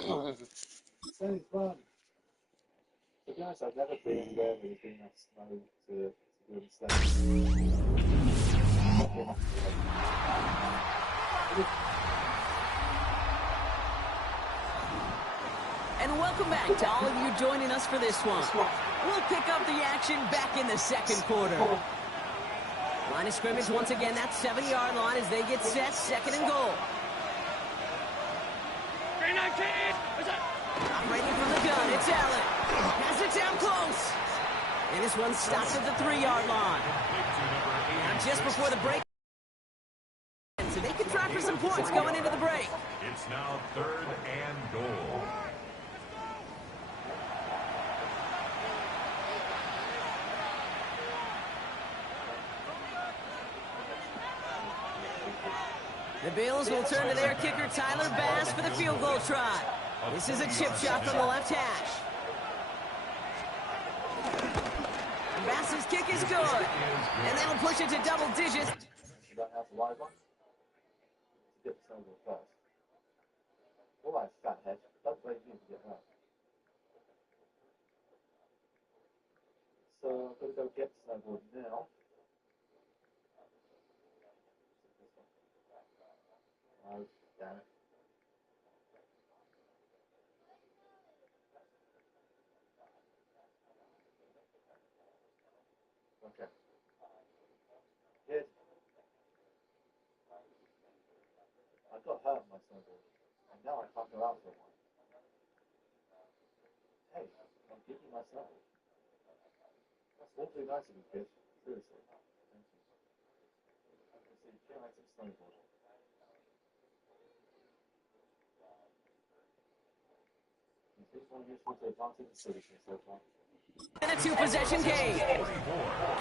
Sounds fun. To be honest, I've never been where there's been enough snow to do the same. And welcome back to all of you joining us for this one. We'll pick up the action back in the second quarter. Line of scrimmage once again, that 7-yard line as they get set, second and goal. Operating from the gun, it's Allen. Has it down close. And this one stops at the 3-yard line. Now just before the break, so they can try for some points going into the break. It's now 3rd and goal. The Bills will turn to their kicker, Tyler Bass, for the field goal try. This is a chip shot from the left hash. Bass's kick is good. And that'll push it to double digits. You don't have the wide one? Get the single first. All right, fathead. That's where you need to get hurt. So I'm going to go get the snowboard now. Oh, damn it. Okay. Good. I got hurt on my snowboard, and now I can't go out for one. Hey, I'm giving my snowboard. That's awfully nice of you, kid. Seriously. Thank you. Let's see, can I have some snowboard? And a 2-possession game.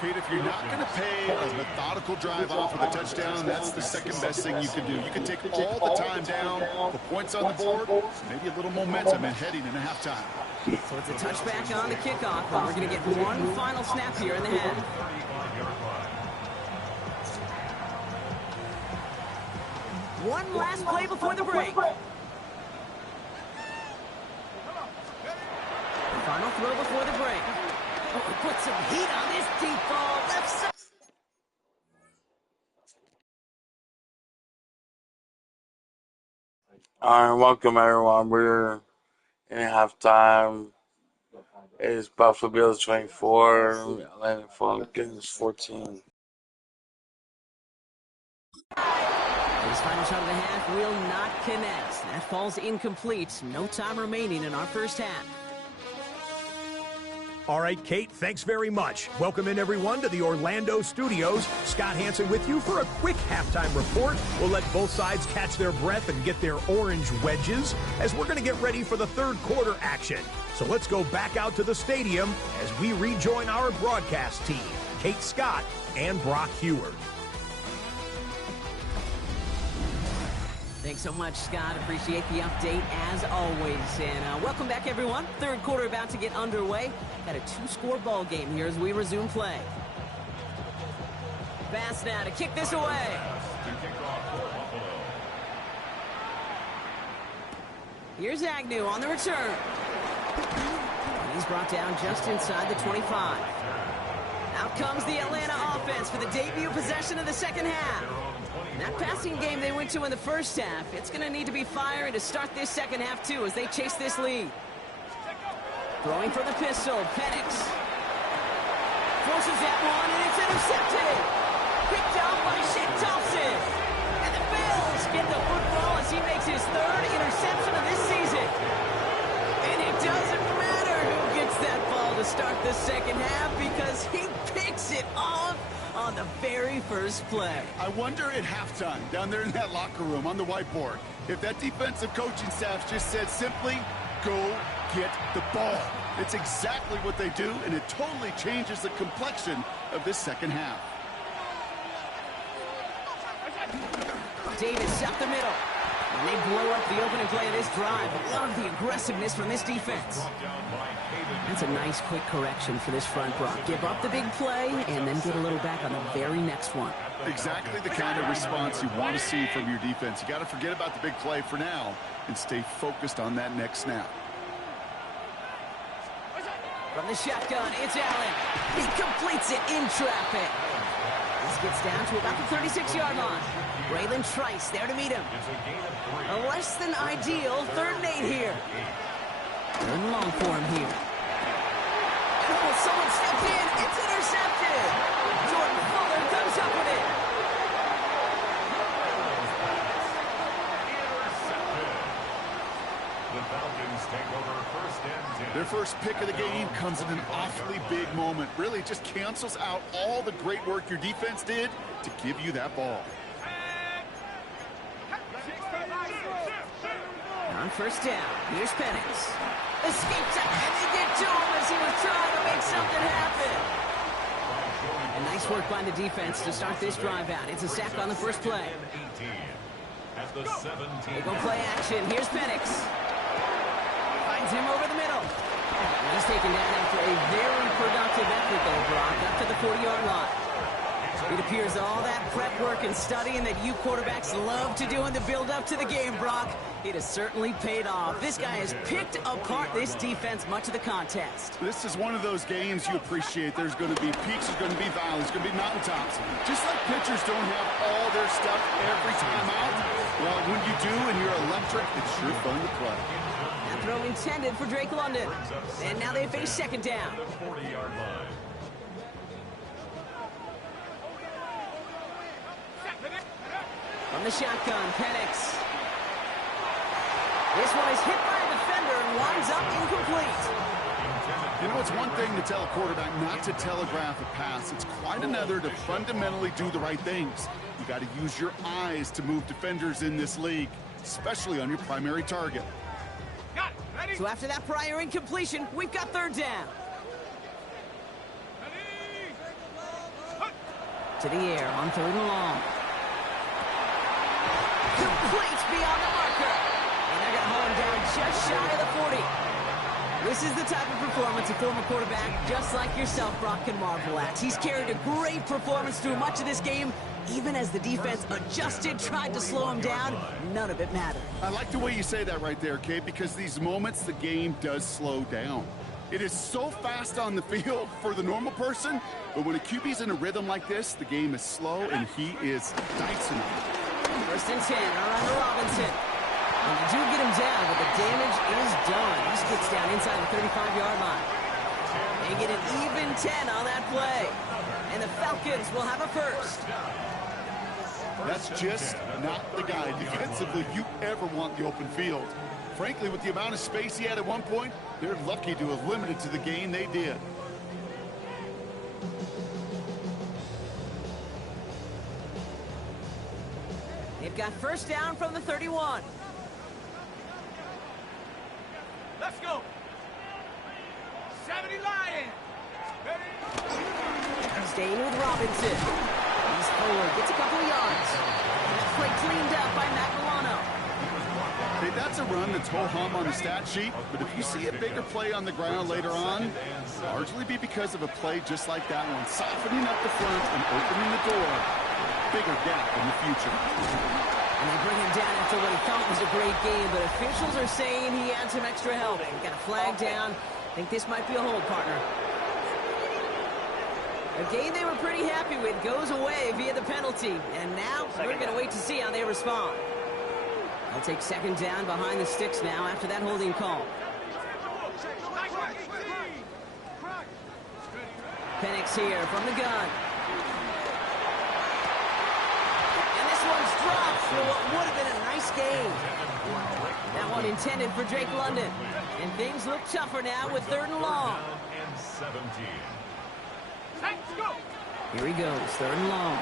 Kate, if you're not going to pay a methodical drive off with a touchdown, that's the second best thing you can do. You can take all the time down, put points on the board, maybe a little momentum and heading into halftime. So it's a touchback on the kickoff, but we're going to get one final snap here in the half. One last play before the break. Final throw before the break. Oh, put some heat on this deep ball. Left side. All right, welcome everyone. We're in halftime. It is Buffalo Bills 24, Atlanta Falcons 14. This final shot of the half will not connect. That falls incomplete. No time remaining in our first half. All right, Kate, thanks very much. Welcome in, everyone, to the Orlando studios. Scott Hansen with you for a quick halftime report. We'll let both sides catch their breath and get their orange wedges as we're going to get ready for the third quarter action. So let's go back out to the stadium as we rejoin our broadcast team, Kate Scott and Brock Heward. Thanks so much, Scott. Appreciate the update as always. And welcome back, everyone. Third quarter about to get underway. Got a 2-score ball game here as we resume play. Bass now to kick this away. Here's Agnew on the return. He's brought down just inside the 25. Out comes the Atlanta offense for the debut possession of the second half. That passing game they went to in the first half, it's going to need to be firing to start this second half, too, as they chase this lead. Throwing from the pistol, Penix. Forces that one, and it's intercepted. Picked up by Shea Thompson. And the Bills get the football as he makes his 3rd interception of this season. And it doesn't matter who gets that ball to start the second half because he picks it off on the very first play. I wonder at halftime, down there in that locker room on the whiteboard, if that defensive coaching staff just said simply, go get the ball. It's exactly what they do, and it totally changes the complexion of this second half. Davis up the middle. And they blow up the opening play of this drive. Love the aggressiveness from this defense. That's a nice quick correction for this front, Brock. Give up the big play and then get a little back on the very next one. Exactly the kind of response you want to see from your defense. You got to forget about the big play for now and stay focused on that next snap. From the shotgun, it's Allen. He completes it in traffic. This gets down to about the 36-yard line. Braylon Trice there to meet him. A less than ideal 3rd and 8 here. 3rd and long for him here. Oh, someone stepped in. It's intercepted. Jordan Fuller comes up with it. The Falcons take over 1st and 10. Their first pick of the game comes in an awfully big moment. Really, it just cancels out all the great work your defense did to give you that ball. On 1st down, here's Penix. Escapes it, and they get to him as he was trying to make something happen. And nice work by the defense to start this drive out. It's a sack on the first play. At the 17. They go play action. Here's Penix. Finds him over the middle. And he's taken down after a very productive effort there, Brock, up to the 40-yard line. It appears all that prep work and studying that you quarterbacks love to do in the build-up to the game, Brock, it has certainly paid off. This guy has picked apart this defense much of the contest. This is one of those games you appreciate. There's going to be peaks, there's going to be valleys, there's going to be mountaintops. Just like pitchers don't have all their stuff every time out, well, when you do and you're electric, it's sure fun to play. That throw intended for Drake London. And now they face 2nd down. The 40-yard line. From the shotgun, Penix. This one is hit by a defender and winds up incomplete. You know, it's one thing to tell a quarterback not to telegraph a pass. It's quite another to fundamentally do the right things. You got to use your eyes to move defenders in this league, especially on your primary target. So after that prior incompletion, we've got 3rd down. To the air on 3rd and long. Complete beyond the marker. And they're going to haul him down just shy of the 40. This is the type of performance a former quarterback just like yourself, Brock, can marvel at. He's carried a great performance through much of this game. Even as the defense adjusted, tried to slow him down, none of it mattered. I like the way you say that right there, Kate, because these moments the game does slow down. It is so fast on the field for the normal person, but when a QB's in a rhythm like this, the game is slow and he is dicing it. 1st and 10 around to Robinson. And you do get him down, but the damage is done. He gets down inside the 35-yard line. They get an even 10 on that play. And the Falcons will have a 1st. That's just not the guy defensively you ever want the open field. Frankly, with the amount of space he had at one point, they're lucky to have limited to the game they did. They've got 1st down from the 31. Let's go. 70 Lions. Staying with Robinson. He's forward, gets a couple of yards. That play cleaned up by Matt Milano. Hey, that's a run that's ho-hum on the stat sheet, but if you see a bigger play on the ground later on, largely be because of a play just like that one, softening up the front and opening the door. Bigger gap in the future. And they bring him down after what he thought was a great game, but officials are saying he had some extra help. Got a flag down. I think this might be a hold, partner. A game they were pretty happy with goes away via the penalty. And now we're going to wait to see how they respond. They'll take 2nd down behind the sticks now after that holding call. Penix here from the gun. And this one's dropped for what would have been a nice game. That one intended for Drake London. And things look tougher now with 3rd and long. And 17. Here he goes, 3rd and long.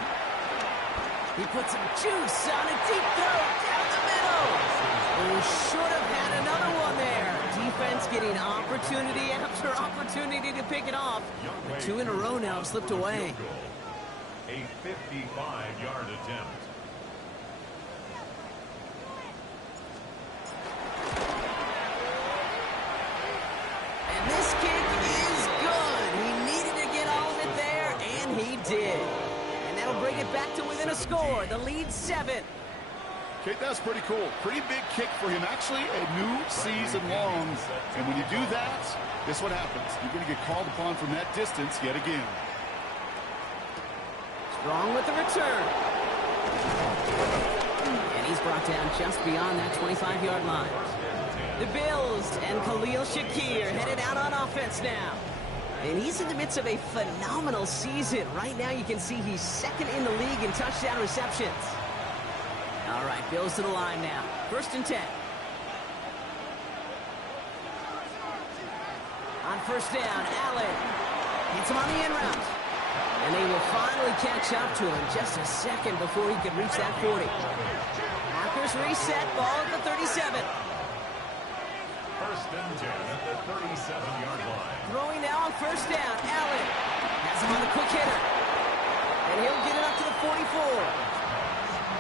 He puts some juice on a deep throw down the middle. Oh, should have had another one there. Defense getting opportunity after opportunity to pick it off. But 2 in a row now have slipped away. A 55-yard attempt. And this kick is good. He needed to get all of it there, and he did. And that'll bring it back to within a score. The lead 7. Okay, that's pretty cool. Pretty big kick for him. Actually, a new season long. And when you do that, this is what happens. You're going to get called upon from that distance yet again. Strong with the return. And he's brought down just beyond that 25-yard line. The Bills and Khalil Shakir headed out on offense now. And he's in the midst of a phenomenal season. Right now you can see he's second in the league in touchdown receptions. All right, Bills to the line now. 1st and 10. On 1st down, Allen hits him on the in route. And they will finally catch up to him in just a second before he could reach that 40. Packers reset, ball at the 37. 1st and 10 at the 37-yard line. Throwing now on 1st down, Allen has him on the quick hitter. And he'll get it up to the 44.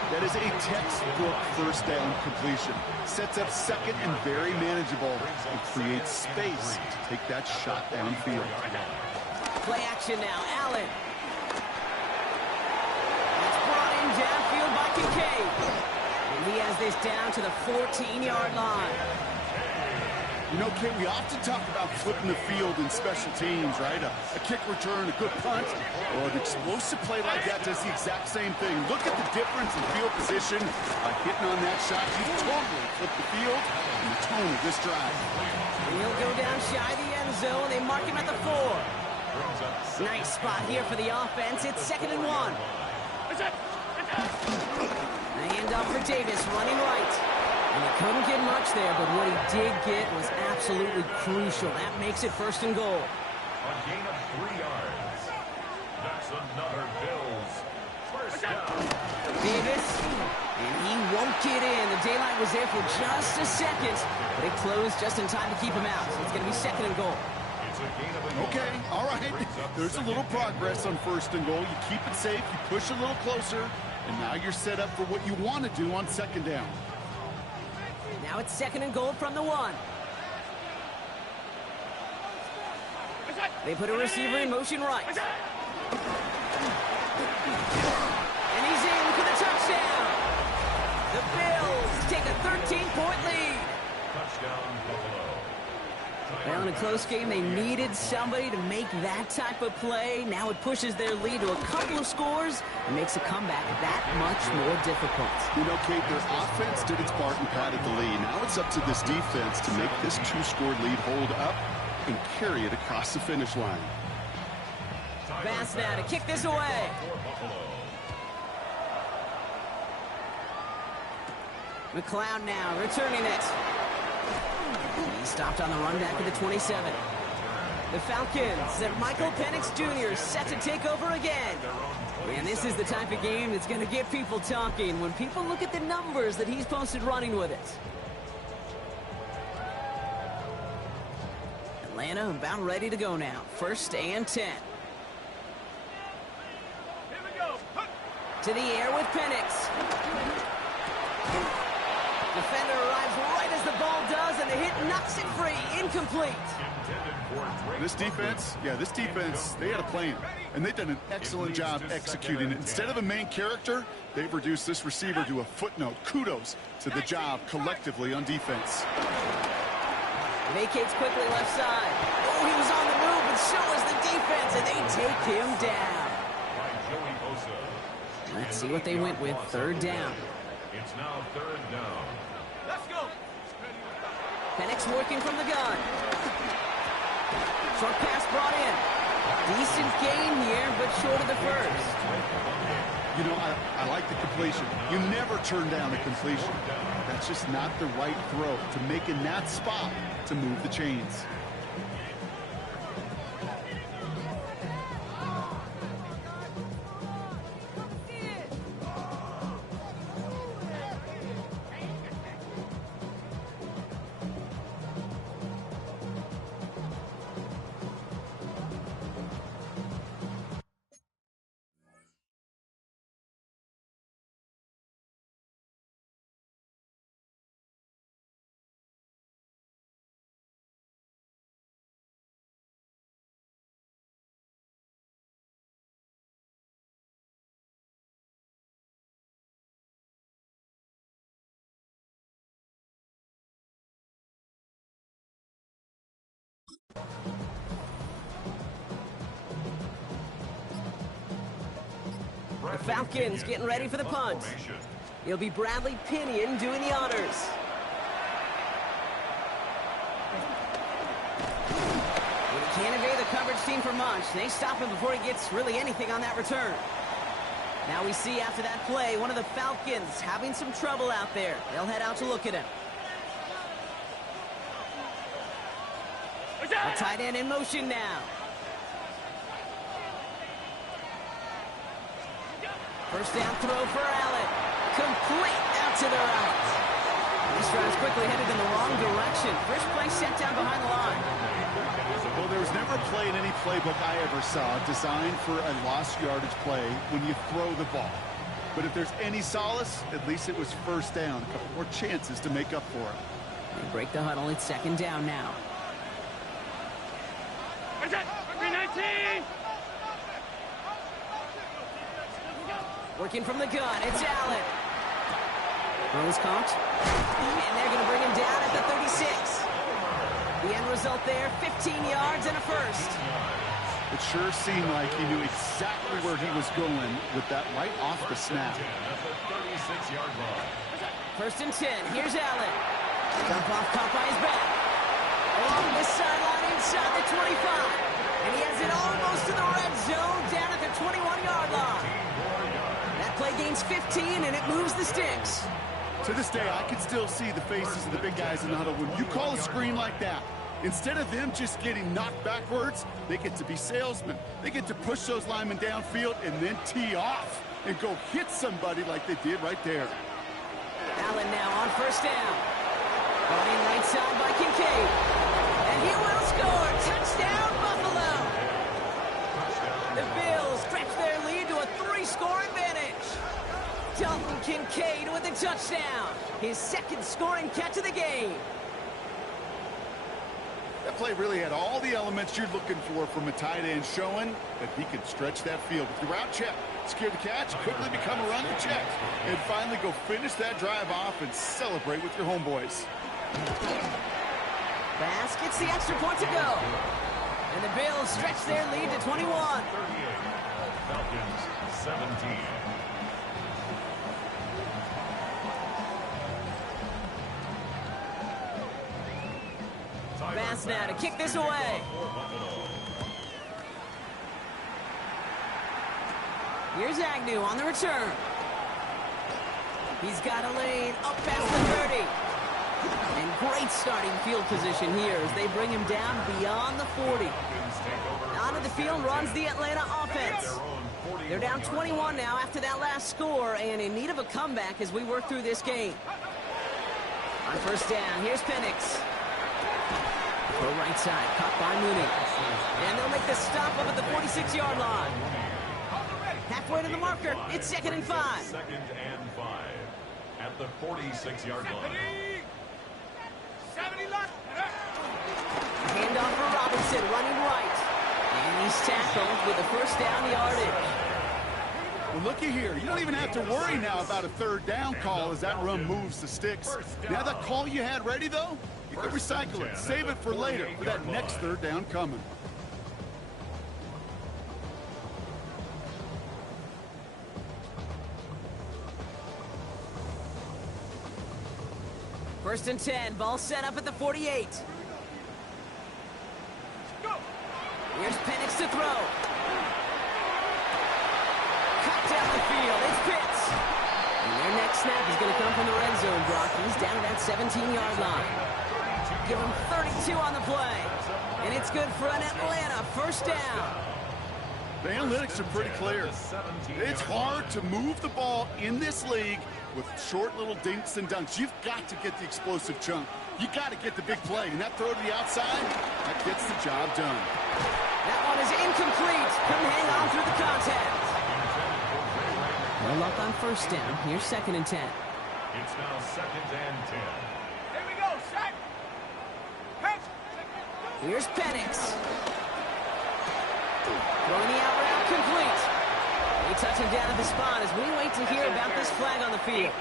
That is a textbook 1st down completion. Sets up 2nd and very manageable. It creates space to take that shot downfield. Play action now, Allen. It's brought in downfield by Kincaid. And he has this down to the 14-yard line. You know, Kay, we often talk about flipping the field in special teams, right? A kick return, a good punt, or an explosive play like that does the exact same thing. Look at the difference in field position. Hitting on that shot, he totally flipped the field and the tone of this drive. And he'll go down shy of the end zone. They mark him at the 4. Nice spot here for the offense. It's 2nd and 1. The handoff for Davis, running right. And he couldn't get much there, but what he did get was absolutely crucial. That makes it 1st and goal. A gain of 3 yards. That's another Bills 1st down. Davis, and he won't get in. The daylight was there for just a second, but it closed just in time to keep him out. So it's going to be 2nd and goal. It's a gain of a yard. Okay, all right. There's a little progress on 1st and goal. You keep it safe, you push a little closer, and now you're set up for what you want to do on 2nd down. Now it's 2nd and goal from the 1. They put a receiver in motion right. And he's in for the touchdown. The Bills take a 13-point lead. Touchdown, Buffalo. Well, in a close game, they needed somebody to make that type of play. Now it pushes their lead to a couple of scores and makes a comeback that much more difficult. You know, Kate, their offense did its part and padded the lead. Now it's up to this defense to make this 2-score lead hold up and carry it across the finish line. Pass now to kick this away. McLeod now returning it. He stopped on the run back at the 27. The Falcons and Michael Penix Jr. set to take over again. And this is the type of game that's going to get people talking when people look at the numbers that he's posted running with it. Atlanta about ready to go now. 1st and 10. Here we go. To the air with Penix. Defender arrives right as the ball does, and the hit knocks it free. Incomplete. This defense, they had a plan, and they've done an excellent job executing it. Instead of a main character, they've reduced this receiver to a footnote. Kudos to the job collectively on defense. Vacates quickly left side. Oh, he was on the move, and so is the defense, and they take him down. Let's see what they went with. 3rd down. It's now 3rd down. Let's go. Penix working from the gun. Short pass brought in. Decent gain here, but short of the 1st. You know, I like the completion. You never turn down a completion. That's just not the right throw to make in that spot to move the chains. The Falcons getting ready for the punt. It'll be Bradley Pinion doing the honors. He can't evade the coverage team for much. They stop him before he gets really anything on that return. Now we see after that play, one of the Falcons having some trouble out there. They'll head out to look at him. The tight end in motion now. First down throw for Allen. Complete out to the right. These drives quickly headed in the wrong direction. First play set down behind the line. Well, there was never a play in any playbook I ever saw designed for a lost yardage play when you throw the ball. But if there's any solace, at least it was first down. A couple more chances to make up for it. They break the huddle. It's second down now. Where's that? 319! Working from the gun, it's Allen. Throws caught. And they're going to bring him down at the 36. The end result there, 15 yards and a first. It sure seemed like he knew exactly where he was going with that right off the snap. At the 36-yard line. First and 10, here's Allen. Dump off caught by his back. Along this sideline inside the 25. And he has it almost to the red zone down at the 21-yard line. That play gains 15 and it moves the sticks. To this day, I can still see the faces of the big guys in the huddle. When you call a screen like that, instead of them just getting knocked backwards, they get to be salesmen. They get to push those linemen downfield and then tee off and go hit somebody like they did right there. Allen now on first down. Brought in right side by Kincaid. And he will score. Touchdown, Buffalo. The Bills stretch their lead to a 3-score advantage. Dalton Kincaid with a touchdown. His second scoring catch of the game. That play really had all the elements you're looking for from a tight end, showing that he can stretch that field with the route check, secure the catch, quickly become a running check, and finally go finish that drive off and celebrate with your homeboys. Bass gets the extra point to go. And the Bills stretch their lead to 21. 38. Falcons 17. Bass now to kick this away. Here's Agnew on the return. He's got a lane up past the 30. And great starting field position here as they bring him down beyond the 40. Onto the field runs the Atlanta offense. They're down 21 now after that last score and in need of a comeback as we work through this game. On first down, here's Penix. Throw right side, caught by Mooney. And they'll make the stop up at the 46-yard line. Halfway to the marker, it's 2nd and 5. 2nd and 5 at the 46-yard line. 70 left. Handoff for Robinson, running right. And he's tackled with a first down yardage. Well, looky here. You don't even have to worry now about a third down call as that run moves the sticks. Now that call you had ready, though, you can recycle it. Save it for later for that next third down coming. First and 10, ball set up at the 48. Here's Penix to throw. Cut down the field, it's Pitts. And their next snap is going to come from the red zone, Brock. He's down to that 17-yard line. Give him 32 on the play. And it's good for an Atlanta first down. The analytics are pretty clear. It's hard to move the ball in this league with short little dinks and dunks. You've got to get the explosive chunk. You got to get the big play. And that throw to the outside, that gets the job done. That one is incomplete. Couldn't hang on through the contact. No luck on first down. Here's 2nd and 10. It's now 2nd and 10. Here we go, sack. Catch. Here's Penix. Throwing the out route complete. They touch him down at the spot as we wait to hear about this flag on the field.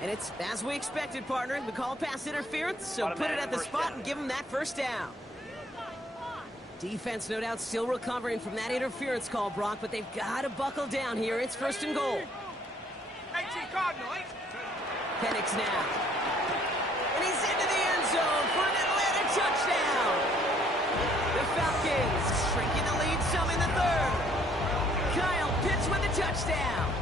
And it's as we expected, partner. We call pass interference, so put it at the spot and give him that first down. Defense, no doubt, still recovering from that interference call, Brock, but they've got to buckle down here. It's first and goal. 18 Cardinal, Penix now. And he's into the end zone for an Atlanta touchdown. The Falcons shrinking the lead some in the third. Kyle Pitts with the touchdown.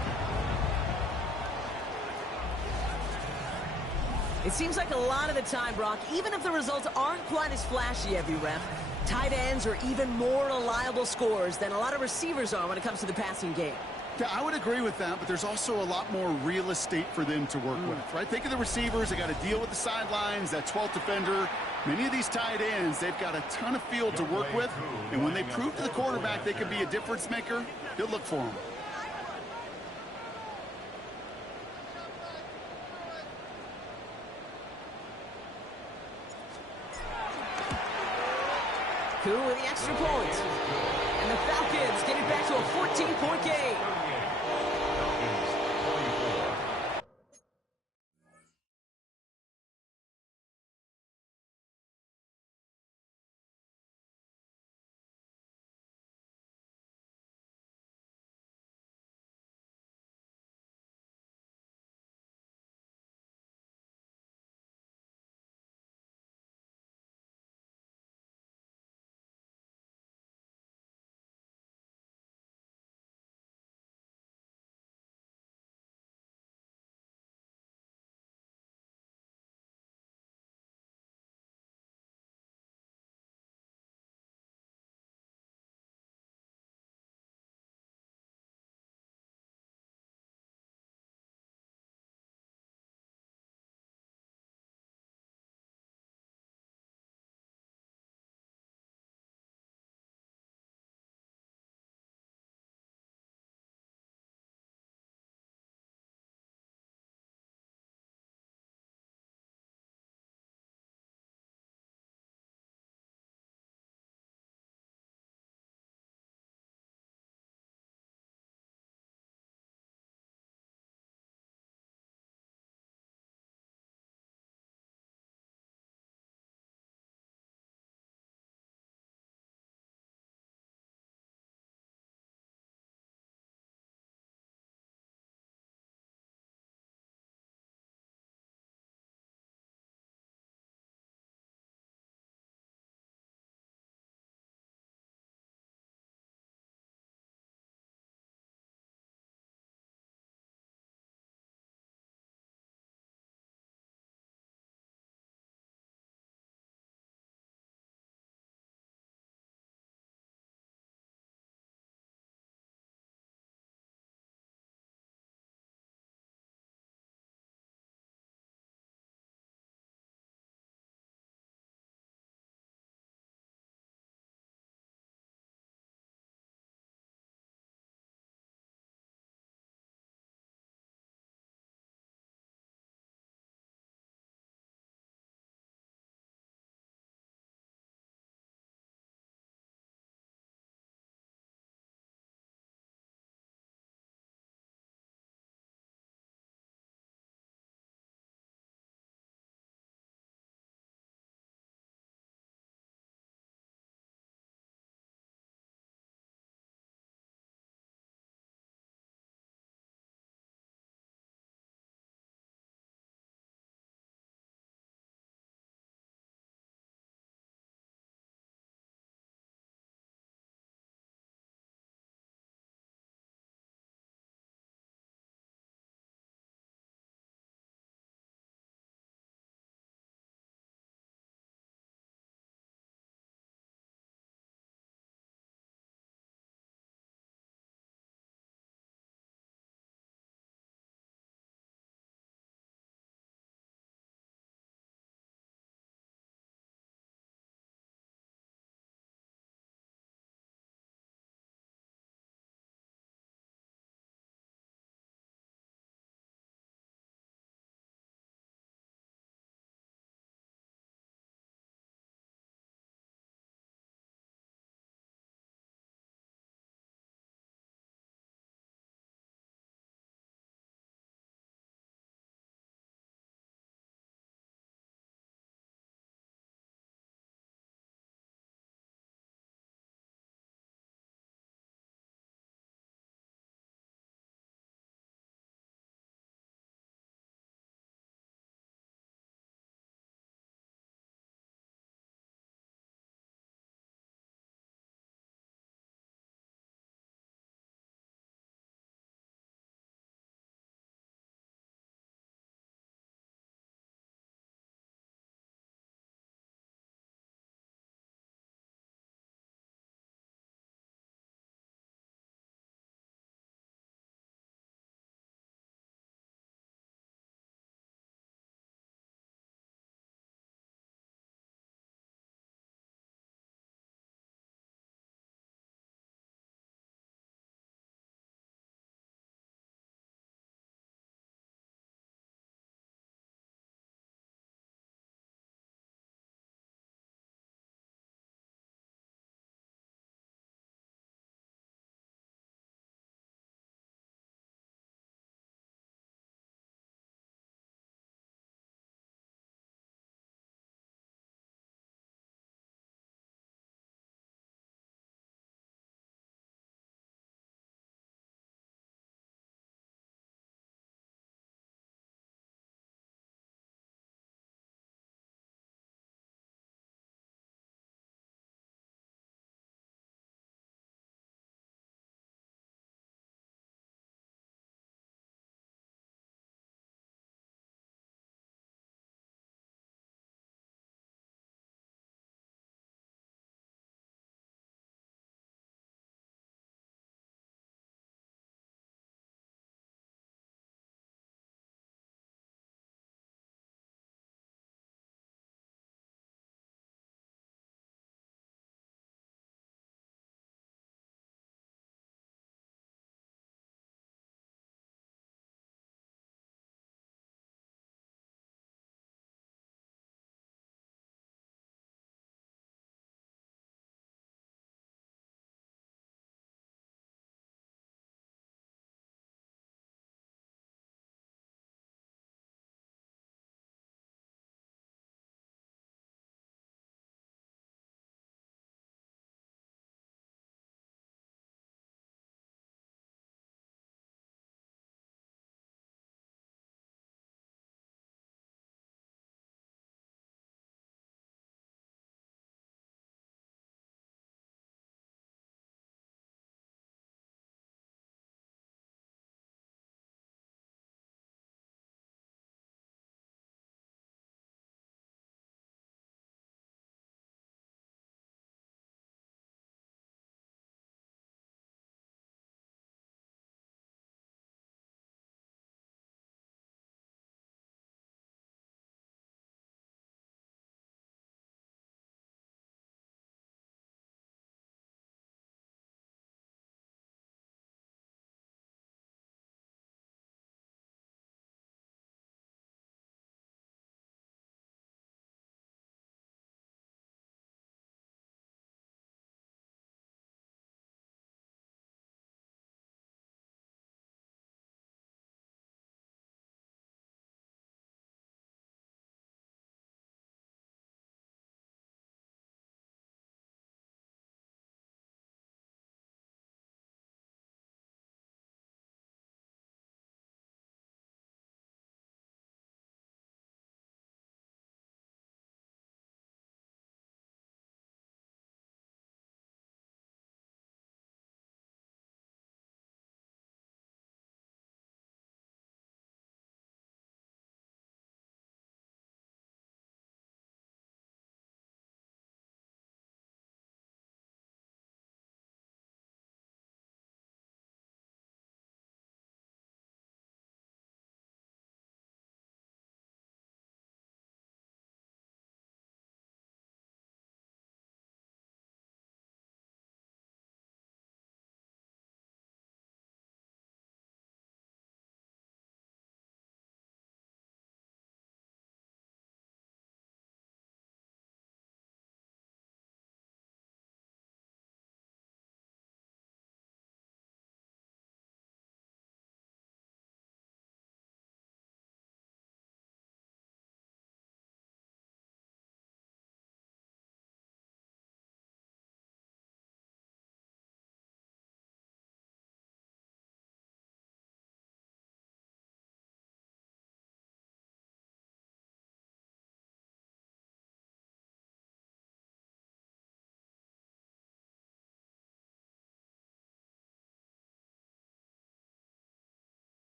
It seems like a lot of the time, Brock, even if the results aren't quite as flashy every rep, tight ends are even more reliable scorers than a lot of receivers are when it comes to the passing game. Yeah, I would agree with that, but there's also a lot more real estate for them to work with, right? Think of the receivers. They got to deal with the sidelines, that 12th defender. Many of these tight ends, they've got a ton of field to work with, and when they prove to the quarterback they can be a difference maker, he'll look for them. With the extra point. And the Falcons get it back to a 14-point game.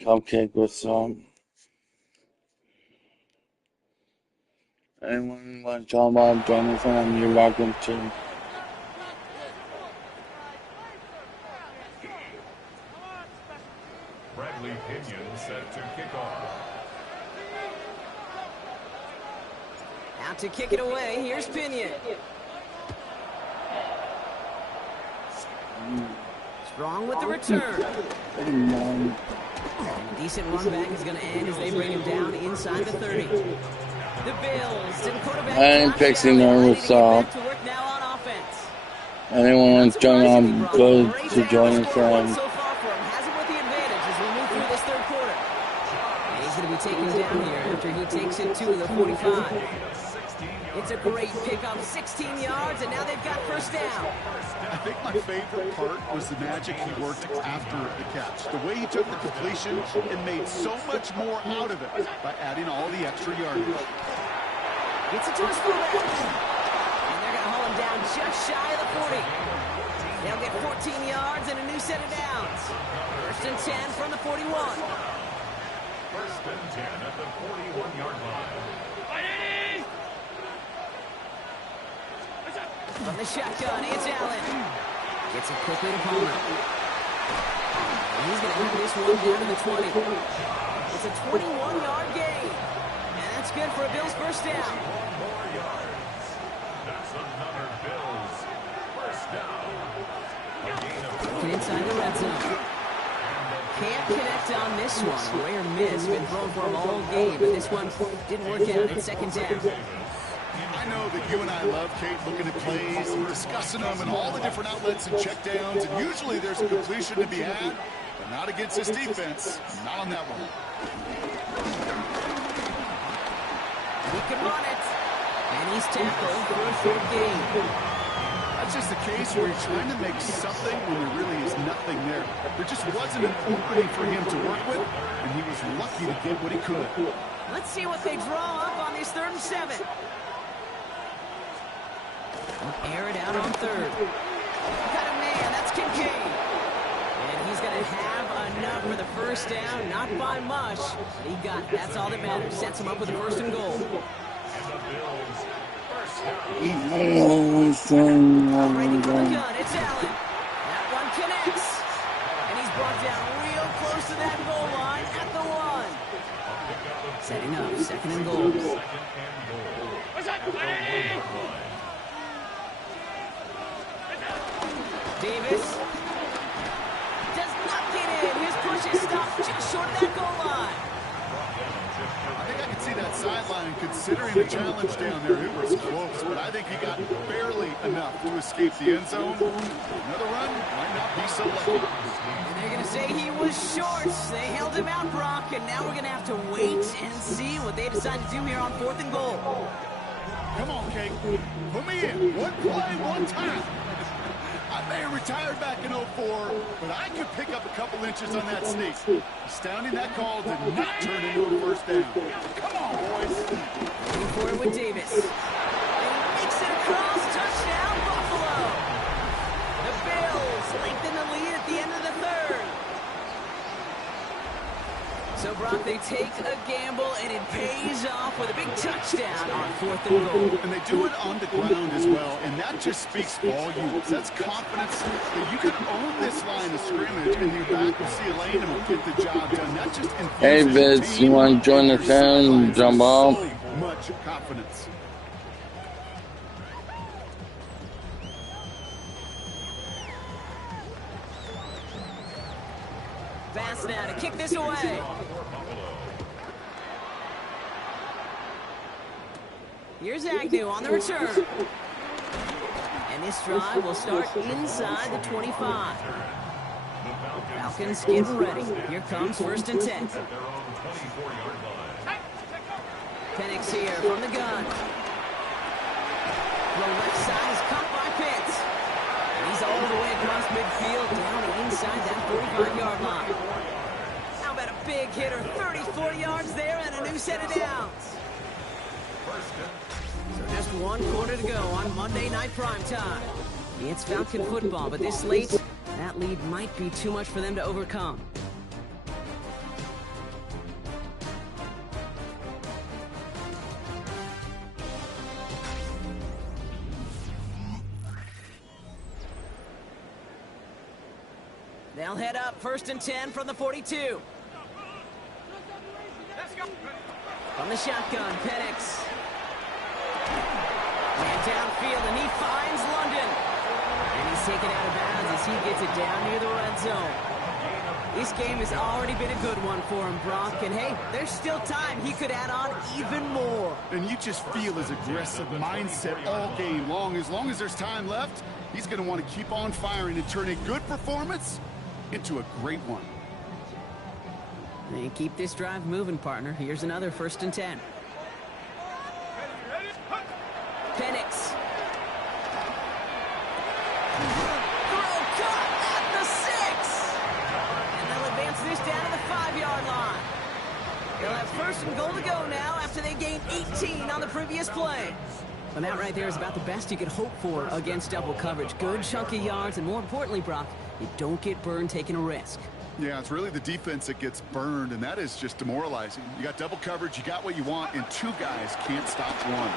Cupcake with some. Anyone want to talk about Jonathan? You're welcome to. Bradley Pinion set to kick off. Out to kick it away. Here's Pinion. Strong with the return. And a decent run back is going to end as they bring him down inside the 30. The Bills and quarterback. I'm fixing nervous off. Anyone wants to join on, go to join us. So far for him. Has him with the advantage as we move through this third quarter. And he's going to be taken down here after he takes it to the 45. It's a great pickup, 16 yards, and now they've got first down. I think my favorite part was the magic he worked after the catch. The way he took the completion and made so much more out of it by adding all the extra yardage. Gets it to his fullback. And they're going to haul him down just shy of the 40. They'll get 14 yards and a new set of downs. First and 10 from the 41. First and 10 at the 41-yard line. From the shotgun, it's Allen. Gets it quickly to Palmer. And he's going to have this one down to the 20. It's a 21-yard gain. And that's good for a Bills first down. 1 more yards. That's another Bills first down. A gain of Inside the red zone. Can't connect on this one. A rare miss. Been thrown for him all game, but this one didn't work out. It's second down. I know that you and I love, Kate, looking at plays and discussing them and all the different outlets and checkdowns, and usually there's a completion to be had, but not against this defense. Not on that one. He can run it, and he's tackled for a short gain. That's just the case where you're trying to make something when there really is nothing there. There just wasn't an opening for him to work with, and he was lucky to get what he could. Let's see what they draw up on this 3rd and 7. Air it out on 3rd. Got a man, that's Kincaid. And he's going to have enough for the first down, not by much. He got it. That's all that matters. Sets him up with a 1st and goal. Ready for the gun, it's Allen. That one connects. And he's brought down real close to that goal line at the 1. Setting up, 2nd and goal. Davis does not get in. His push is stopped just short of that goal line. I think I can see that sideline considering the challenge down there. It was close, but I think he got barely enough to escape the end zone. Another run might not be so lucky. And they're going to say he was short. They held him out, Brock, and now we're going to have to wait and see what they decide to do here on 4th and goal. Come on, Kate. Put me in. One play, one time. I may have retired back in 04, but I could pick up a couple inches on that sneak. Astounding that call did not turn into a first down. Come on, boys. Looking for it with Davis. And he makes it across. Touchdown, Buffalo. The Bills lengthen the lead at the end of the 3rd. So, Brock, they take a gamble, and it pays off with a big touchdown on 4th and goal. And they do it on the ground as well, and that just speaks volumes. That's confidence that you can own this line of scrimmage, and the accuracy of Lane will get the job done. That just infuses Hey, Vince, you want to join the fan? Jump off. So much confidence. Fast now to kick this away. Here's Agnew on the return. And this drive will start inside the 25. Falcons getting ready. Here comes 1st and 10. Penix here from the gun. The left side is caught by Pitts. He's all the way across midfield down inside that 45-yard line. How about a big hitter, 34 yards there and a new set of downs. So just 1 quarter to go on Monday Night Primetime. It's Falcon football, but this late, that lead might be too much for them to overcome. They'll head up 1st and 10 from the 42. From the shotgun, Penix. And downfield, and he finds London. And he's taken out of bounds as he gets it down near the red zone. This game has already been a good one for him, Brock. And hey, there's still time. He could add on even more. And you just feel his aggressive mindset all game long. As long as there's time left, he's going to want to keep on firing and turn a good performance into a great one. And keep this drive moving, partner. Here's another 1st and 10. Penix. Throw caught at the 6. And they'll advance this down to the 5-yard line. They'll have 1st and goal to go now after they gained 18 on the previous play. And that right there is about the best you could hope for against double coverage. Good chunky yards, and more importantly, Brock, you don't get burned taking a risk. Yeah, it's really the defense that gets burned, and that is just demoralizing. You got double coverage, you got what you want, and 2 guys can't stop one.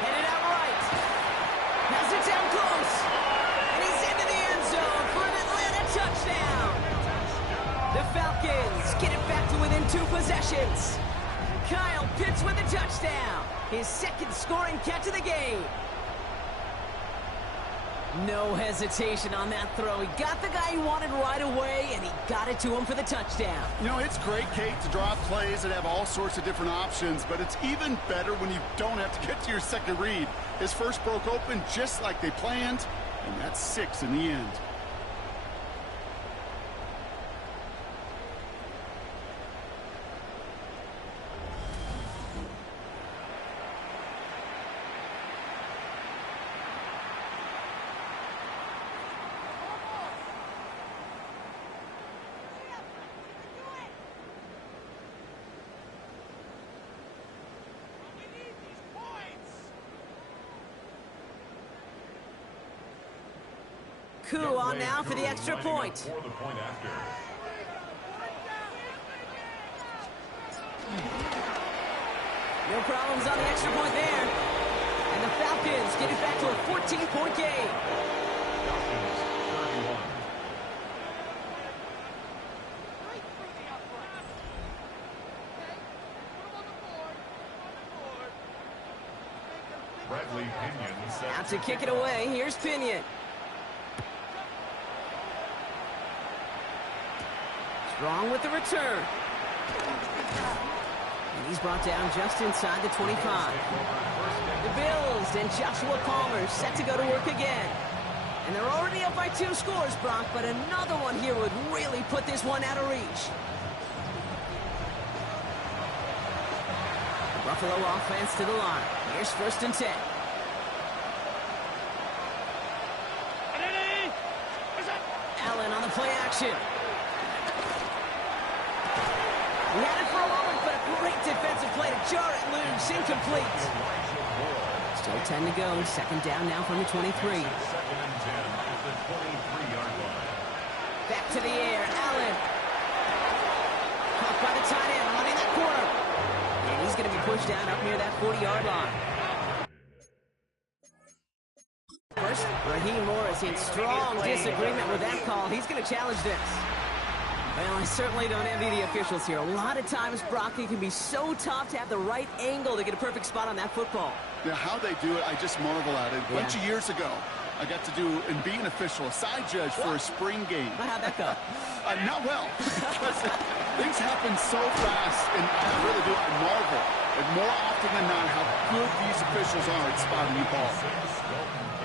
Headed out right. Has it down close. And he's into the end zone for an Atlanta touchdown. The Falcons get it back to within 2 possessions. Kyle Pitts with a touchdown. His 2nd scoring catch of the game. No hesitation on that throw. He got the guy he wanted right away, and he got it to him for the touchdown. You know, it's great, Kate, to draw plays that have all sorts of different options, but it's even better when you don't have to get to your second read. His first broke open just like they planned, and that's 6 in the end. Coup on now for the extra point. For the point after. No problems on the extra point there. And the Falcons get it back to a 14-point game. Falcons 31. Bradley Pinion set Out to kick it away. Here's Pinion. Strong with the return. And he's brought down just inside the 25. The Bills and Joshua Palmer set to go to work again. And they're already up by 2 scores, Brock, but another one here would really put this one out of reach. The Buffalo offense to the line. Here's 1st and 10. Allen on the play action. He had it for a moment, but a great defensive play to jar it loose. Incomplete. Still 10 to go. 2nd down now from the 23. 2nd and 10 at the 23-yard line. Back to the air. Allen. Caught by the tight end. Running that corner. And he's going to be pushed down up near that 40-yard line. First, Raheem Morris in strong disagreement with that call. He's going to challenge this. Well, I certainly don't envy the officials here. A lot of times, Brock, it can be so tough to have the right angle to get a perfect spot on that football. Yeah, how they do it, I just marvel at it. A bunch of years ago, I got to do and be an official, a side judge for a spring game. How'd that go? Not well, because things happen so fast, and I really do. I marvel, and more often than not, how good these officials are at spotting the ball.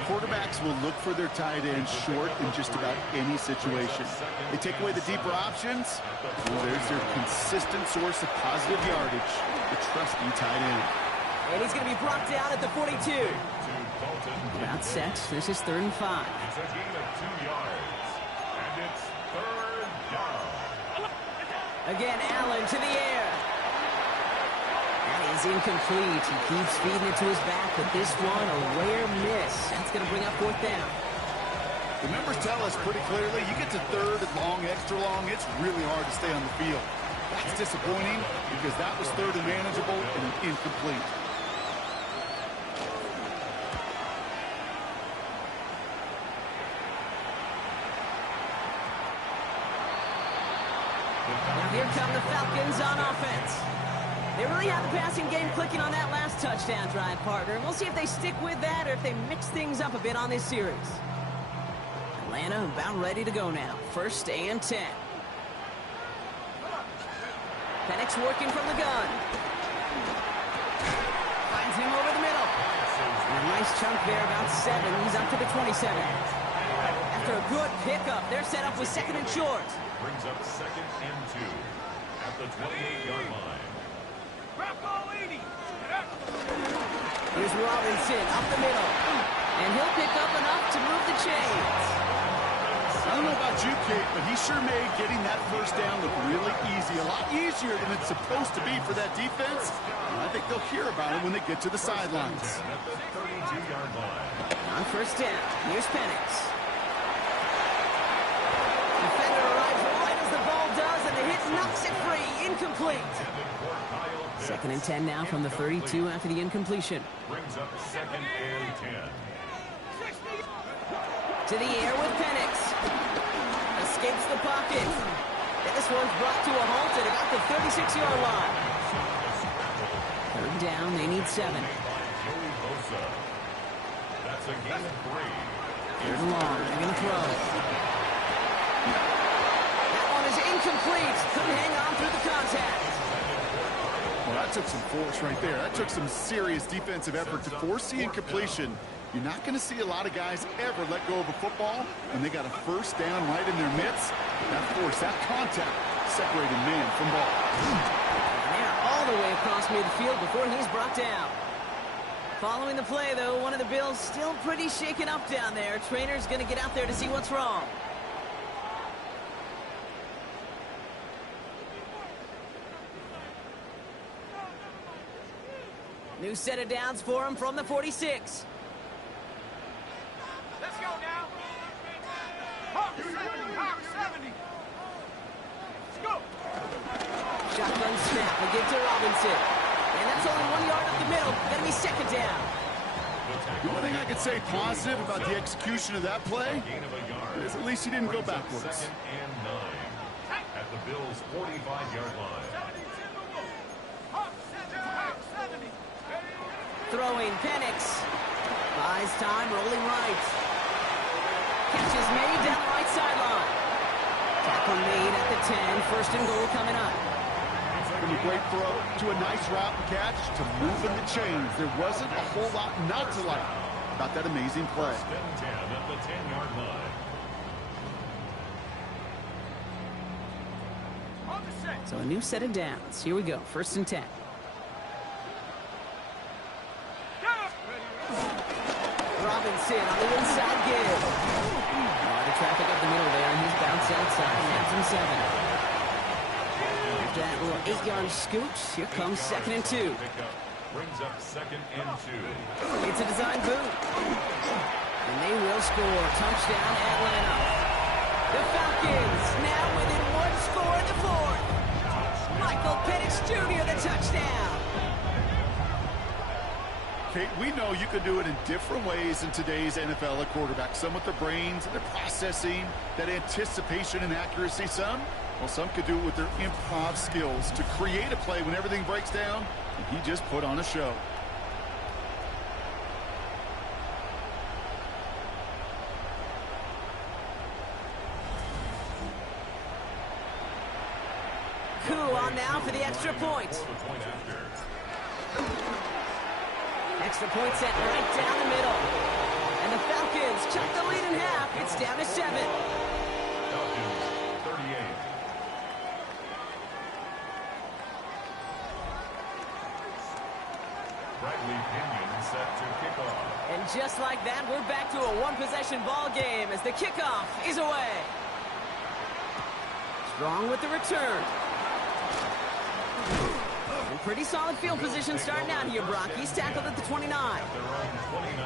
Quarterbacks will look for their tight end short in just about any situation. They take away the deeper options. Well, there's their consistent source of positive yardage, the trusty tight end. And he's going to be brought down at the 42. About set. This is 3rd and 5. It's a gain of 2 yards. And it's 3rd down. Again, Allen to the air. That is incomplete. He keeps feeding it to his back, but this one, a rare miss. That's going to bring up 4th down. The numbers tell us pretty clearly, you get to third and long, extra long, it's really hard to stay on the field. That's disappointing because that was third and manageable and incomplete. Now here come the Falcons on offense. They really have the passing game clicking on that last touchdown drive, partner. And we'll see if they stick with that or if they mix things up a bit on this series. Atlanta about ready to go now. 1st and 10. Penix working from the gun. Finds him over the middle. And a nice chunk there, about 7. He's up to the 27. After a good pickup, they're set up with 2nd and short. Brings up 2nd and 2 at the 28-yard line. Here's Robinson up the middle. And he'll pick up enough to move the chains. I don't know about you, Kate, but he sure made getting that first down look really easy. A lot easier than it's supposed to be for that defense. And I think they'll hear about it when they get to the sidelines. At the 32-yard line. On 1st down, here's Penix. Defender arrives right as the ball does, and the hit knocks it free. Incomplete. 2nd and 10 now from the 32 after the incompletion. Brings up 2nd and 10. To the air with Penix. Escapes the pocket. And this one's brought to a halt at about the 36-yard line. 3rd down, they need 7. That's a gain of 3. 3rd and long, they're going to throw. That one is incomplete. Couldn't hang on through the contact. Well, that took some force right there. That took some serious defensive effort to force the incompletion. You're not going to see a lot of guys ever let go of a football when they got a 1st down right in their midst. That force, that contact, separated man from ball. And they're all the way across midfield before he's brought down. Following the play, though, one of the Bills still pretty shaken up down there. Trainer's going to get out there to see what's wrong. New set of downs for him from the 46. Let's go now. Hawk 70. Let's go. Shotgun snap, a give to Robinson. And that's only 1 yard up the middle. Gonna be 2nd down. The only thing I can say positive about the execution of that play is at least he didn't go backwards. 2nd and 9 at the Bills' 45-yard line. Hawk 70. Throwing Penix. Buys time, rolling right. Catch is made down the right sideline. Tackle made at the 10. 1st and goal coming up. From a great throw to a nice route and catch to moving the chains. There wasn't a whole lot not to like about that amazing play. 1st and 10 at the 10-yard line. On the set. So a new set of downs. Here we go. 1st and 10. Robinson on the inside give. A lot of traffic up the middle there, and he's bounced outside. That's him 7. After that little 8-yard scoot, here comes 2nd and 2. Brings up 2nd and 2. It's a design boot. And they will score. Touchdown, Atlanta. The Falcons now within 1 score in the 4th. Michael Penix Jr. the touchdown. Kate, we know you can do it in different ways in today's NFL at quarterback. Some with their brains and their processing, that anticipation and accuracy. Some could do it with their improv skills to create a play when everything breaks down. And he just put on a show. Coup on now for the extra point. Extra point set right down the middle. And the Falcons cut the lead in half. It's down to 7. Falcons, 38. Bradley Pinion set to kick off. And just like that, we're back to a one-possession ball game as the kickoff is away. Strong with the return. And pretty solid field position starting out here, Brock. He's tackled at the 29.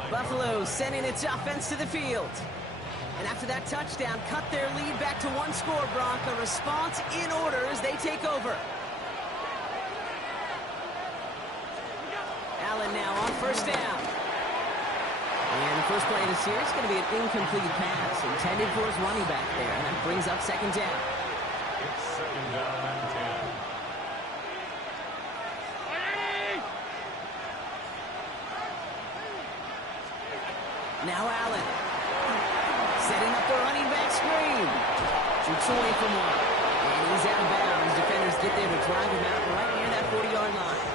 Buffalo sending its offense to the field. And after that touchdown, cut their lead back to one score, Brock. A response in order as they take over. Allen now on first down. And the first play of the series is going to be an incomplete pass intended for his running back there. And that brings up second down. It's second down and 10. Now Allen. Setting up the running back screen. Shoots away from one. And he's out of bounds. Defenders get there to drive him out right near that 40-yard line.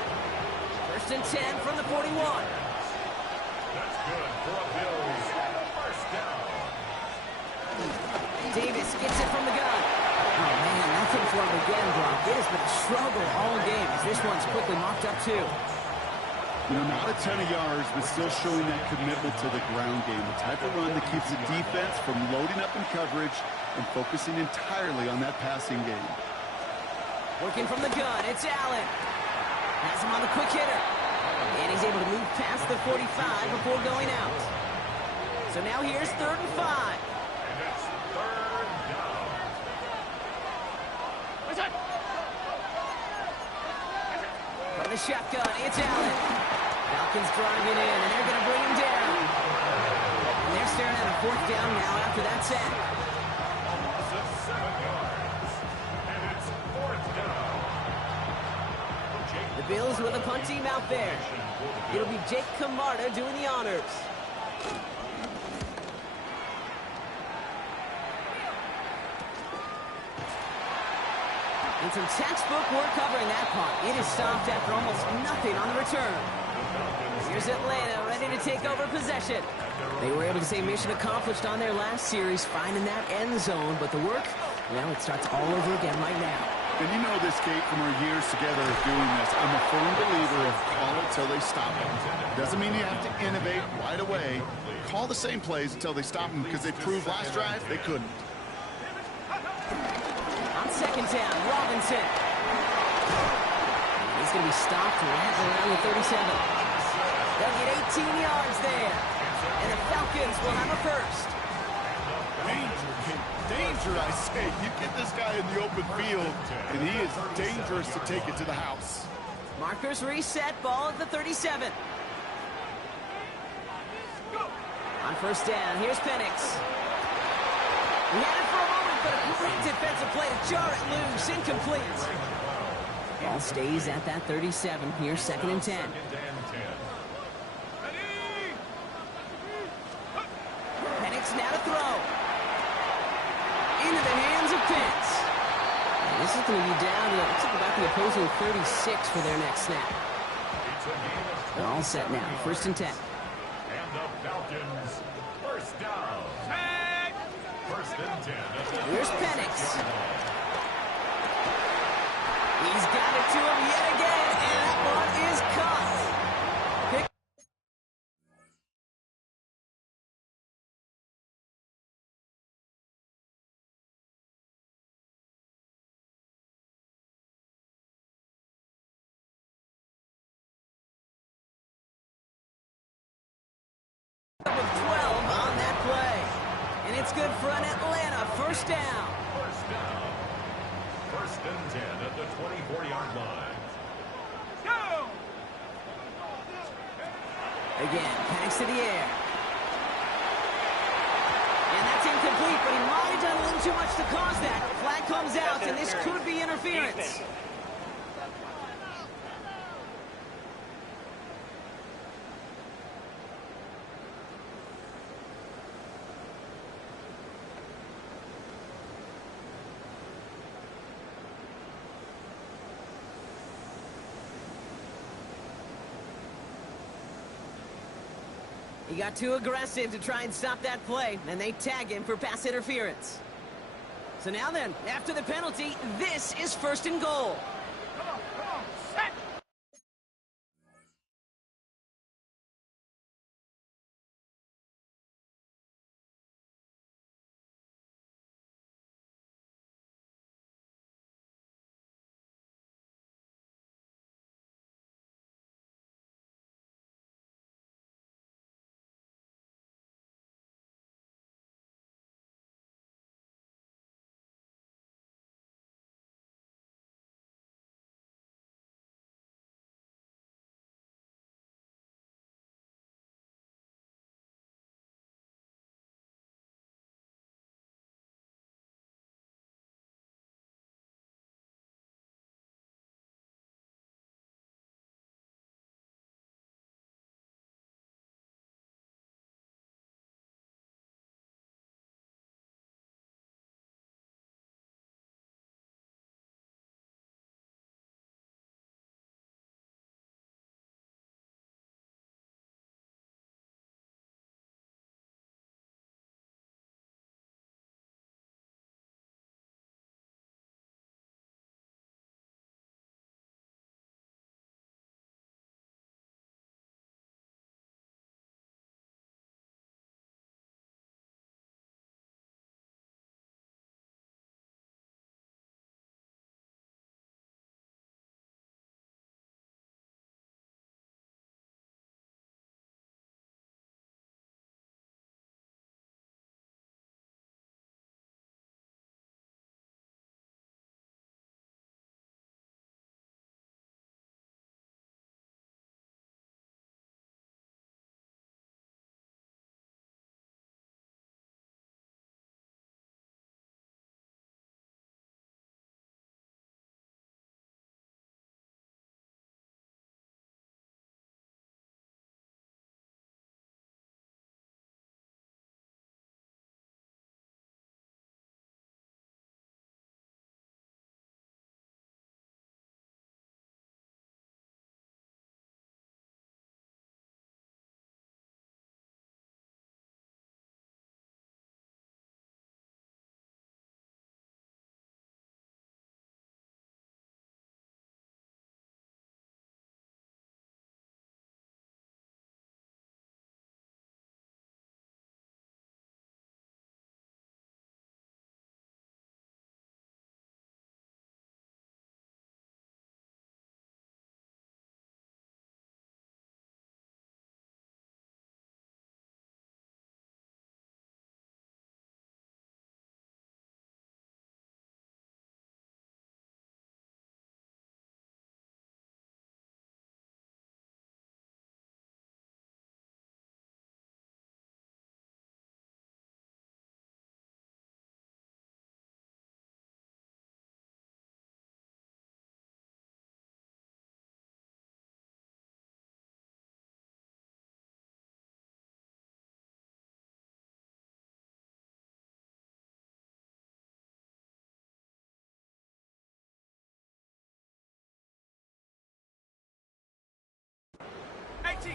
First and 10 from the 41. That's good for a Bills first down. Davis gets it from the gun. Oh, man, nothing for him again, Brock. It has been a struggle all game as this one's quickly mopped up, too. You know, not a ton of yards, but still showing that commitment to the ground game. The type of run that keeps the defense from loading up in coverage and focusing entirely on that passing game. Working from the gun, it's Allen. Has him on the quick hitter. And he's able to move past the 45 before going out. So now here's 3rd and 5. And it's third down. From the shotgun, it's Allen. Falcons driving in, and they're going to bring him down. And they're staring at a 4th down now after that sack. Loss of 7 yards. And it's 4th down. The Bills with a punt team out there. It'll be Jake Camarda doing the honors. And some textbook work covering that punt. It is stopped after almost nothing on the return. Here's Atlanta ready to take over possession. They were able to say mission accomplished on their last series, finding that end zone. But the work, well, it starts all over again right now. And you know this, Kate, from our years together of doing this. I'm a firm believer of call it till they stop it. Doesn't mean you have to innovate right away. Call the same plays until they stop them because they proved last drive they couldn't. On second down, Robinson. He's going to be stopped right around the 37. They'll get 18 yards there. And the Falcons will have a first. Danger, Kate. Danger, I say. You get this guy in the open field, and he is dangerous to take it to the house. Markers reset, ball at the 37. On first down, here's Penix. He had it for a moment, but a great defensive play to jar it loose, incomplete. Ball stays at that 37. Here's 2nd and 10. Penix now to throw. Into the hands of Pitts. And this is going to be down to, looks like about the opposing 36 for their next snap. They're all set now. 1st and 10. And the Falcons first down. 1st and 10. Here's Penix. He's got it to him yet again, and that one is caught. With 12 on that play. And it's good for an Atlanta first down. First down. 1st and 10 at the 24-yard line. Again, Penix to the air. And that's incomplete, but he might have done a little too much to cause that. Flag comes out, and this could be interference. He got too aggressive to try and stop that play, and they tag him for pass interference. So now then, after the penalty, this is 1st and goal.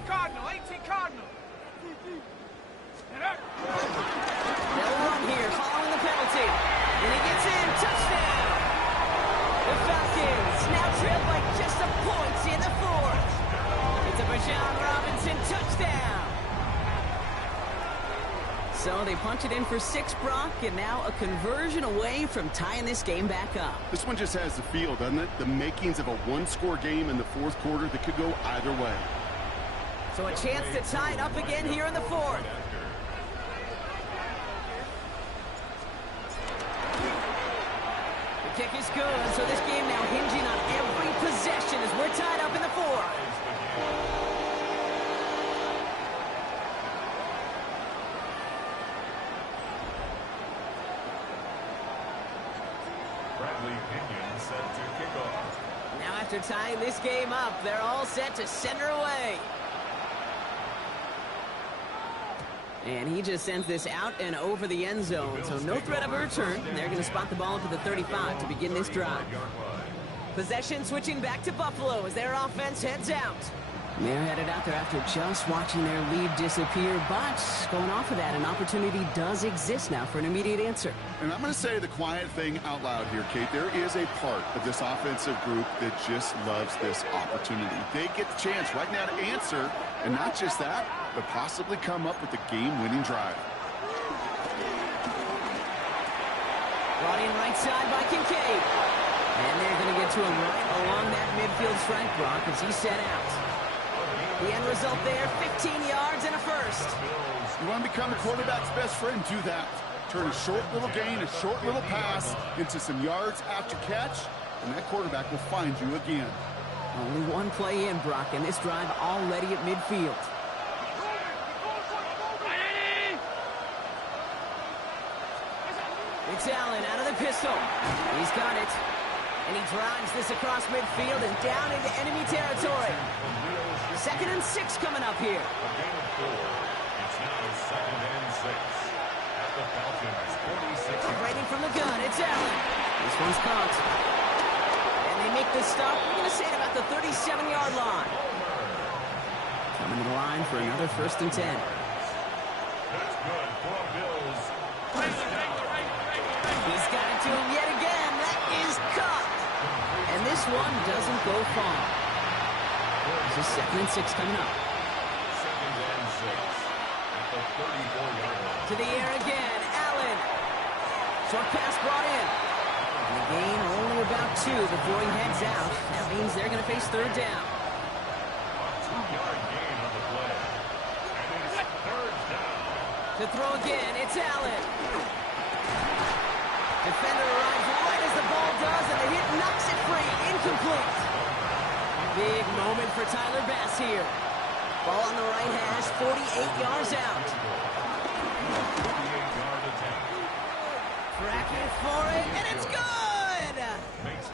Cardinal, 18 Cardinal. They'll run here following the penalty. And he gets in. Touchdown. The Falcons now trail by just a point in the fourth. It's a Bijan Robinson touchdown. So they punch it in for 6, Brock, and now a conversion away from tying this game back up. This one just has the feel, doesn't it? The makings of a one-score game in the fourth quarter that could go either way. So a chance to tie it up again here in the fourth. The kick is good, so this game now hinging on every possession as we're tied up in the fourth. Now after tying this game up, they're all set to center away. And he just sends this out and over the end zone, so no threat of a return. They're going to spot the ball up at the 35 to begin this drive. Possession switching back to Buffalo as their offense heads out. They're headed out there after just watching their lead disappear, but going off of that, an opportunity does exist now for an immediate answer. And I'm going to say the quiet thing out loud here, Kate. There is a part of this offensive group that just loves this opportunity. They get the chance right now to answer, and not just that, but possibly come up with a game-winning drive. Brought in right side by Kincaid. And they're going to get to him right along that midfield stripe, Brock, as he set out. The end result there, 15 yards and a first. You want to become a quarterback's best friend, do that. Turn a short little gain, a short little pass into some yards after catch, and that quarterback will find you again. Only one play in, Brock, and this drive already at midfield. It's Allen out of the pistol. He's got it. And he drives this across midfield and down into enemy territory. 2nd and 6 coming up here. It's now 2nd and 6 at the Falcons 46. Operating from the gun, it's Allen. This one's caught. And they make this stop, we're going to say at about the 37-yard line. Coming to the line for another 1st and 10. That's good for Bills. He's got it to him yet again. That is caught. And this one doesn't go far. This is 2nd and 6 coming up. 2nd and 6 at the 34-yard line. To the air again, Allen. Short pass brought in. And the gain only about 2 before he heads out. That means they're going to face 3rd down. A 2-yard gain on the play. And it's 3rd down. To throw again, it's Allen. Defender arrives right as the ball does, and the hit knocks it free. Incomplete. Big moment for Tyler Bass here. Ball on the right hash, 48 yards out. 48-yard attempt. Cracking for it, and it's good!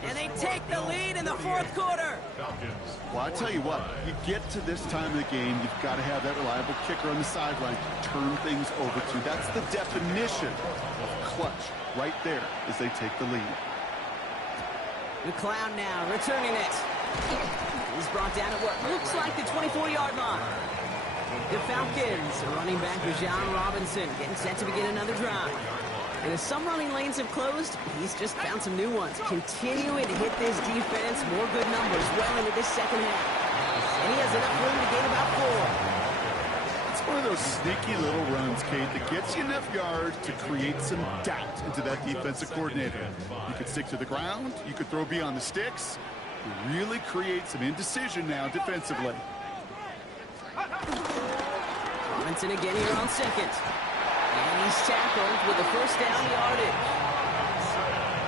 And they take the lead in the 4th quarter. Falcons. Well, I tell you what, you get to this time of the game, you've got to have that reliable kicker on the sideline to turn things over to. That's the definition of clutch right there as they take the lead. McLeod now returning it. He's brought down at what looks like the 24-yard line. The Falcons, running back Bijan Robinson, getting set to begin another drive. And as some running lanes have closed, he's just found some new ones. Continuing to hit this defense, more good numbers well into this 2nd half. And he has enough room to gain about 4. It's one of those sneaky little runs, Kate, that gets you enough yards to create some doubt into that defensive coordinator. You could stick to the ground, you could throw beyond the sticks, really create some indecision now defensively. Robinson again here on 2nd. And he's tackled with a 1st down yardage.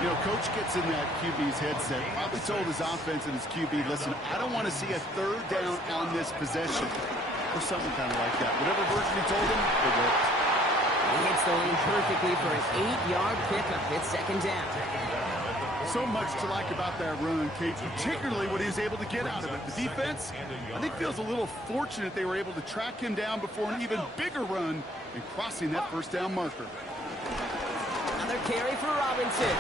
You know, coach gets in that QB's headset, probably told his offense and his QB, listen, I don't want to see a 3rd down on this possession. Or something kind of like that. Whatever version he told him, it worked. He hits the lane perfectly for an 8-yard pickup. It's 2nd down. So much to like about that run, Kate, particularly what he was able to get out of it. The defense, I think, feels a little fortunate they were able to track him down before an even bigger run and crossing that 1st down marker. Another carry for Robinson.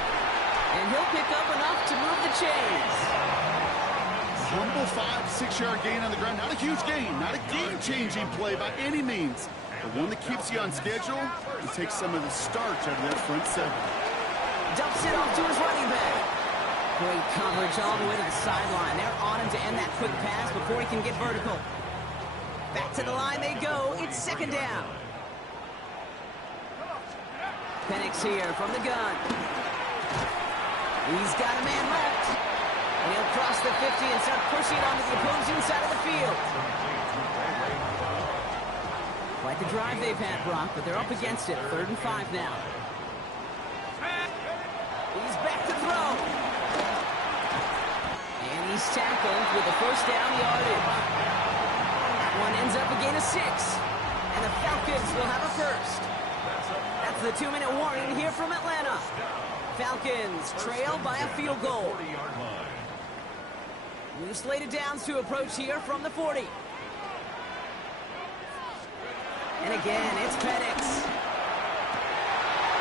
And he'll pick up enough to move the chains. humble 5-6 yard gain on the ground. Not a huge gain, not a game-changing play by any means, but one that keeps you on schedule and takes some of the starch out of that front seven. Dumps it off to his running back. Great coverage all the way to the sideline. They're on him to end that quick pass before he can get vertical. Back to the line they go. It's second down. Penix here from the gun. He's got a man left. And he'll cross the 50 and start pushing it onto the opposing side of the field. Quite the drive they've had, Brock, but they're up against it. 3rd and 5 now. He's back to throw. And he's tackled with the first down yardage. That one ends up a gain of 6. And the Falcons will have a first. That's the 2-minute warning here from Atlanta. Falcons trail by a field goal. New slated downs to approach here from the 40. And again, it's Penix.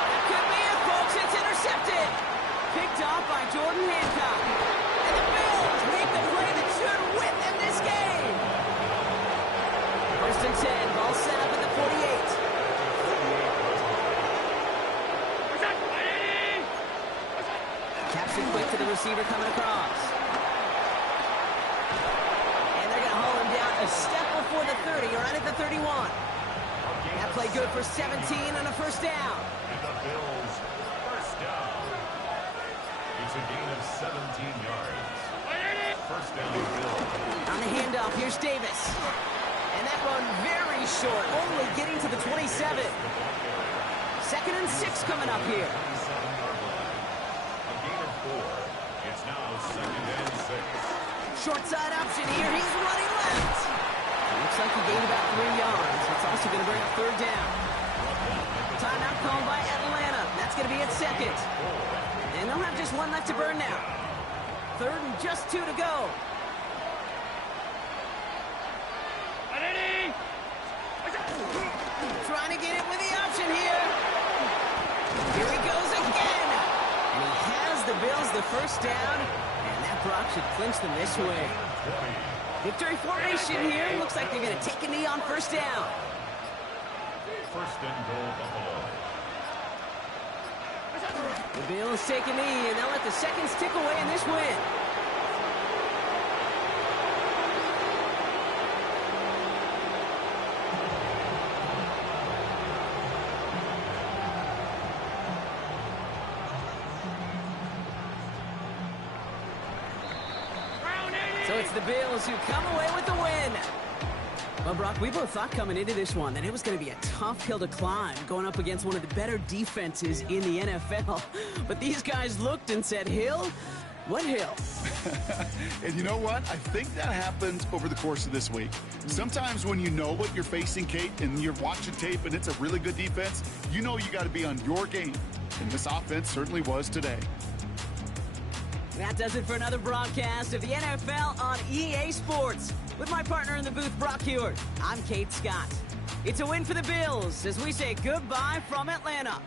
That could be it, folks. It's intercepted. Picked off by Jordan Hancock. And the Bills make the play that should win them this game. 1st and 10, ball set up at the 48. Taps it quick to the receiver coming across. And they're going to haul him down a step before the 30, right at the 31. That play good for 17 and a first down. And the Bills, first down. It's a gain of 17 yards. First down, Bills. On the handoff, here's Davis. And that run very short, only getting to the 27. 2nd and 6 coming up here. It's now 2nd and 6. Short side option here. He's running left. Looks like he gained about 3 yards. It's also going to bring up 3rd down. Timeout called by Atlanta. That's going to be at 2nd. And they'll have just 1 left to burn now. 3rd and just 2 to go. Trying to get it with the option here. Here he goes again. And he has the Bills the first down. And that Brock should clinch them this way. Victory formation here. Looks like they're going to take a knee on first down. First and goal, Buffalo. The Bills take a knee, and they'll let the seconds tick away in this win. So it's the Bills who come away with the win. Well, Brock, we both thought coming into this one that it was going to be a tough hill to climb, going up against one of the better defenses in the NFL. But these guys looked and said, Hill? What hill? And you know what? I think that happens over the course of this week. Sometimes when you know what you're facing, Kate, and you're watching tape and it's a really good defense, you know you got to be on your game. And this offense certainly was today. That does it for another broadcast of the NFL on EA Sports. With my partner in the booth, Brock Hewitt, I'm Kate Scott. It's a win for the Bills as we say goodbye from Atlanta.